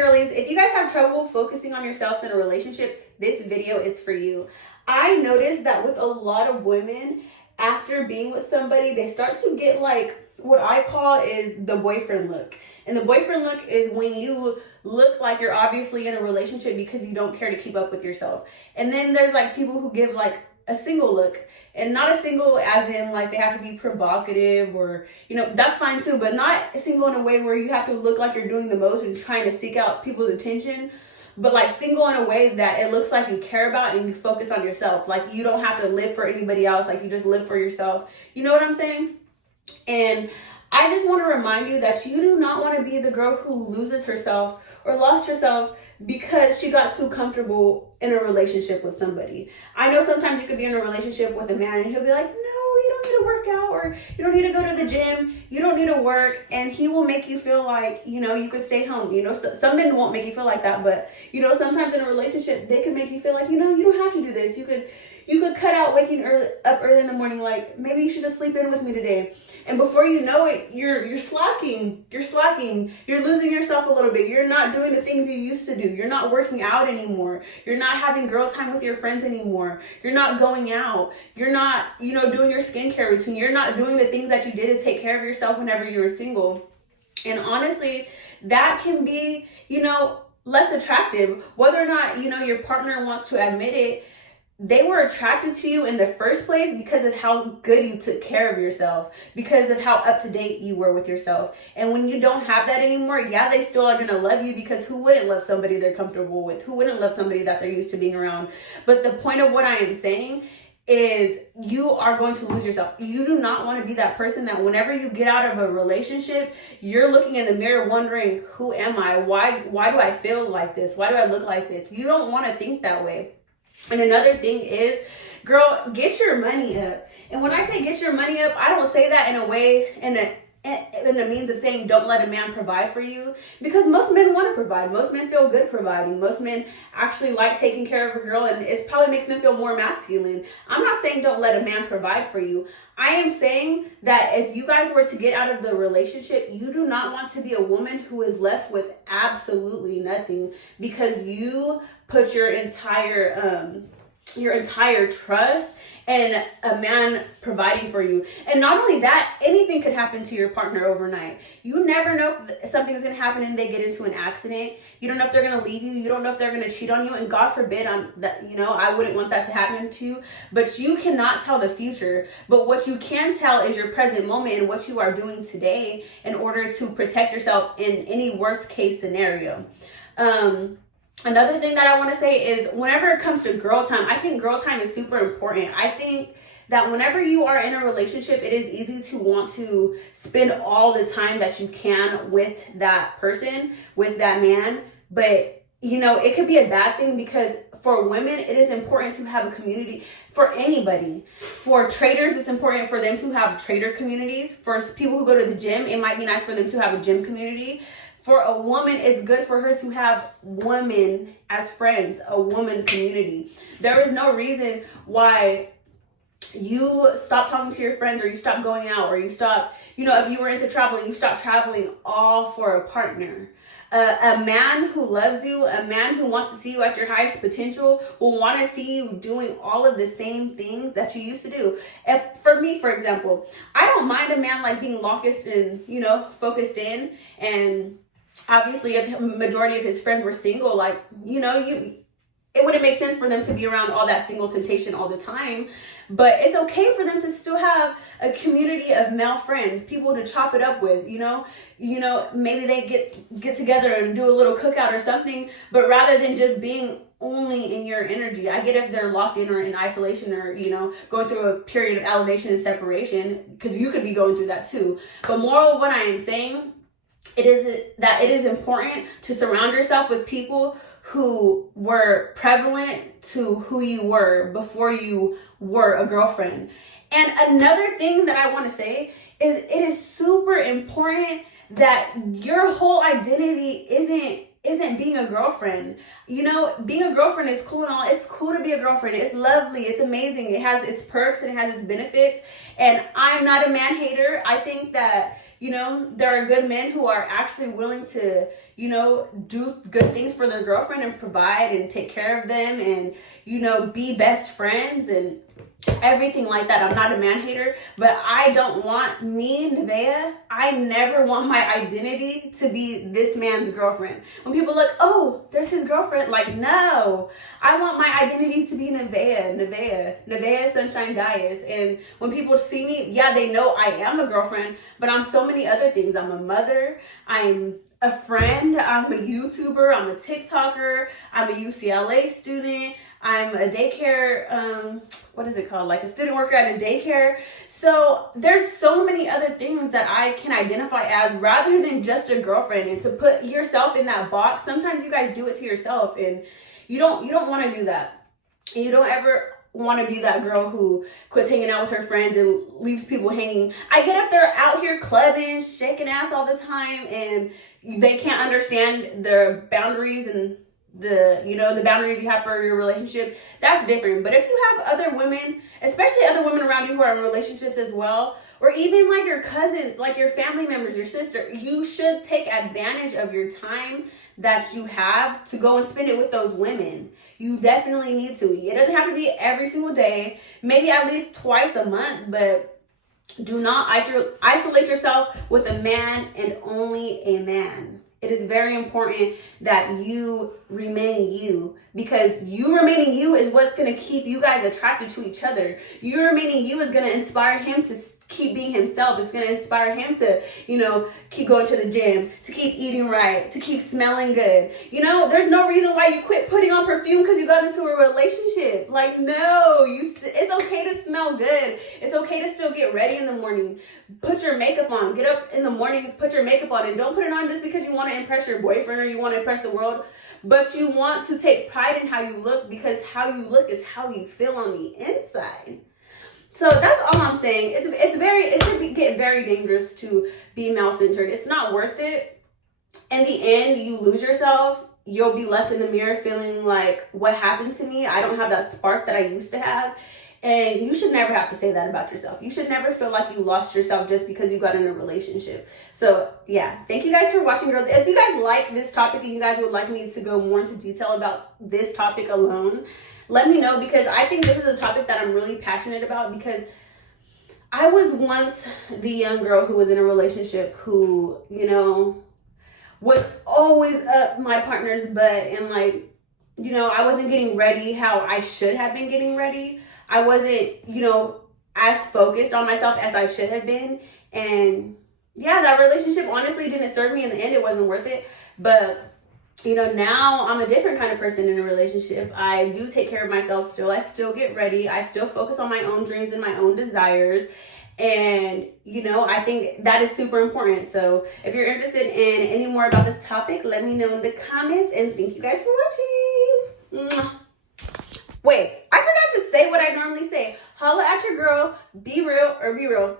girlies, if you guys have trouble focusing on yourselves in a relationship, this video is for you. I noticed that with a lot of women, after being with somebody, they start to get like what I call is the boyfriend look. And the boyfriend look is when you look like you're obviously in a relationship because you don't care to keep up with yourself. And then there's like people who give like a single look, and not a single as in like they have to be provocative or, you know, that's fine too, but not single in a way where you have to look like you're doing the most and trying to seek out people's attention, but like single in a way that it looks like you care about and you focus on yourself. Like you don't have to live for anybody else, like you just live for yourself. You know what I'm saying? And I just want to remind you that you do not want to be the girl who loses herself or lost herself because she got too comfortable in a relationship with somebody. I know sometimes you could be in a relationship with a man and he'll be like, no, you don't need to work out, or you don't need to go to the gym, you don't need to work, and he will make you feel like, you know, you could stay home. You know, some men won't make you feel like that, but you know, sometimes in a relationship they can make you feel like, you know, you don't have to do this. You could cut out waking up early in the morning, like maybe you should just sleep in with me today. And before you know it, you're slacking, you're losing yourself a little bit. You're not doing the things you used to do. You're not working out anymore. You're not having girl time with your friends anymore. You're not going out. You're not, you know, doing your skincare routine. You're not doing the things that you did to take care of yourself whenever you were single. And honestly, that can be, you know, less attractive. Whether or not, you know, your partner wants to admit it, they were attracted to you in the first place because of how good you took care of yourself, because of how up to date you were with yourself. And when you don't have that anymore, yeah, they still are going to love you, because who wouldn't love somebody they're comfortable with? Who wouldn't love somebody that they're used to being around? But the point of what I am saying is you are going to lose yourself. You do not want to be that person that whenever you get out of a relationship, you're looking in the mirror wondering, who am I? Why do I feel like this? Why do I look like this? You don't want to think that way. And another thing is, girl, get your money up. And when I say get your money up, I don't say that in a way, in a means of saying don't let a man provide for you, because most men want to provide. Most men feel good providing. Most men actually like taking care of a girl, and it probably makes them feel more masculine. I'm not saying don't let a man provide for you. I am saying that if you guys were to get out of the relationship, you do not want to be a woman who is left with absolutely nothing because you put your entire trust in a man providing for you. And not only that, anything could happen to your partner overnight. You never know if something is going to happen and they get into an accident. You don't know if they're going to leave you. You don't know if they're going to cheat on you. And God forbid, you know, I wouldn't want that to happen to you. But you cannot tell the future. But what you can tell is your present moment and what you are doing today in order to protect yourself in any worst case scenario. Another thing that I want to say is whenever it comes to girl time, I think girl time is super important. I think that whenever you are in a relationship, it is easy to want to spend all the time that you can with that person, with that man. But, you know, it could be a bad thing, because for women, it is important to have a community. For anybody. For traders, it's important for them to have trader communities. For people who go to the gym, it might be nice for them to have a gym community. For a woman, it's good for her to have women as friends, a woman community. There is no reason why you stop talking to your friends, or you stop going out, or you stop, you know, if you were into traveling, you stop traveling all for a partner. A man who loves you, a man who wants to see you at your highest potential, will want to see you doing all of the same things that you used to do. For me, for example, I don't mind a man like being locked and, you know, focused in. And obviously, if the majority of his friends were single, like, you know, it wouldn't make sense for them to be around all that single temptation all the time. But it's okay for them to still have a community of male friends, people to chop it up with, you know, maybe they get together and do a little cookout or something, but rather than just being only in your energy. I get if they're locked in or in isolation, or, you know, going through a period of elevation and separation, because you could be going through that too. But moral of what I am saying, it is important to surround yourself with people who were prevalent to who you were before you were a girlfriend. And another thing that I want to say is it is super important that your whole identity isn't being a girlfriend. You know, being a girlfriend is cool and all. It's cool to be a girlfriend. It's lovely. It's amazing. It has its perks and it has its benefits. And I'm not a man hater. I think that, You know, there are good men who are actually willing to, you know, do good things for their girlfriend and provide and take care of them and, you know, be best friends and everything like that. I'm not a man hater, but I don't want me, Nevaeh, I never want my identity to be this man's girlfriend. When people look, oh, there's his girlfriend, like, no, I want my identity to be Nevaeh Sunshine Dias. And when people see me, yeah, they know I am a girlfriend, but I'm so many other things. I'm a mother, I'm a friend, I'm a YouTuber, I'm a TikToker, I'm a UCLA student, I'm a daycare, what is it called? Like a student worker at a daycare. So there's so many other things that I can identify as rather than just a girlfriend. And to put yourself in that box, sometimes you guys do it to yourself and you don't want to do that. And you don't ever want to be that girl who quits hanging out with her friends and leaves people hanging. I get if they're out here clubbing, shaking ass all the time and they can't understand their boundaries and the boundaries you have for your relationship, that's different. But if you have other women, especially other women around you who are in relationships as well, or even like your cousins, like your family members, your sister, you should take advantage of your time that you have to go and spend it with those women. You definitely need to. It doesn't have to be every single day, maybe at least twice a month, but do not isolate yourself with a man and only a man. It is very important that you remain you, because you remaining you is what's going to keep you guys attracted to each other. You remaining you is going to inspire him to keep being himself. It's going to inspire him to, keep going to the gym, to keep eating right, to keep smelling good. There's no reason why you quit putting on perfume because you got into a relationship. Like, no, it's okay to smell good. It's okay to still get ready in the morning. Put your makeup on. Get up in the morning, put your makeup on, and don't put it on just because you want to impress your boyfriend or you want to impress the world, but you want to take pride in how you look, because how you look is how you feel on the inside. So that's all I'm saying. It can get very dangerous to be male-centered. It's not worth it. In the end, you lose yourself. You'll be left in the mirror feeling like, what happened to me? I don't have that spark that I used to have. And you should never have to say that about yourself. You should never feel like you lost yourself just because you got in a relationship. So yeah, thank you guys for watching, girls. If you guys like this topic and you guys would like me to go more into detail about this topic alone, let me know, because I think this is a topic that I'm really passionate about, because I was once the young girl who was in a relationship who, was always up my partner's butt, and I wasn't getting ready how I should have been getting ready. I wasn't, as focused on myself as I should have been. And yeah, that relationship honestly didn't serve me in the end. It wasn't worth it. But, now I'm a different kind of person in a relationship. I do take care of myself still. I still get ready. I still focus on my own dreams and my own desires. And, I think that is super important. So if you're interested in any more about this topic, let me know in the comments. And thank you guys for watching. Wait, I forgot to say what I normally say. Holla at your girl. Be real or be real.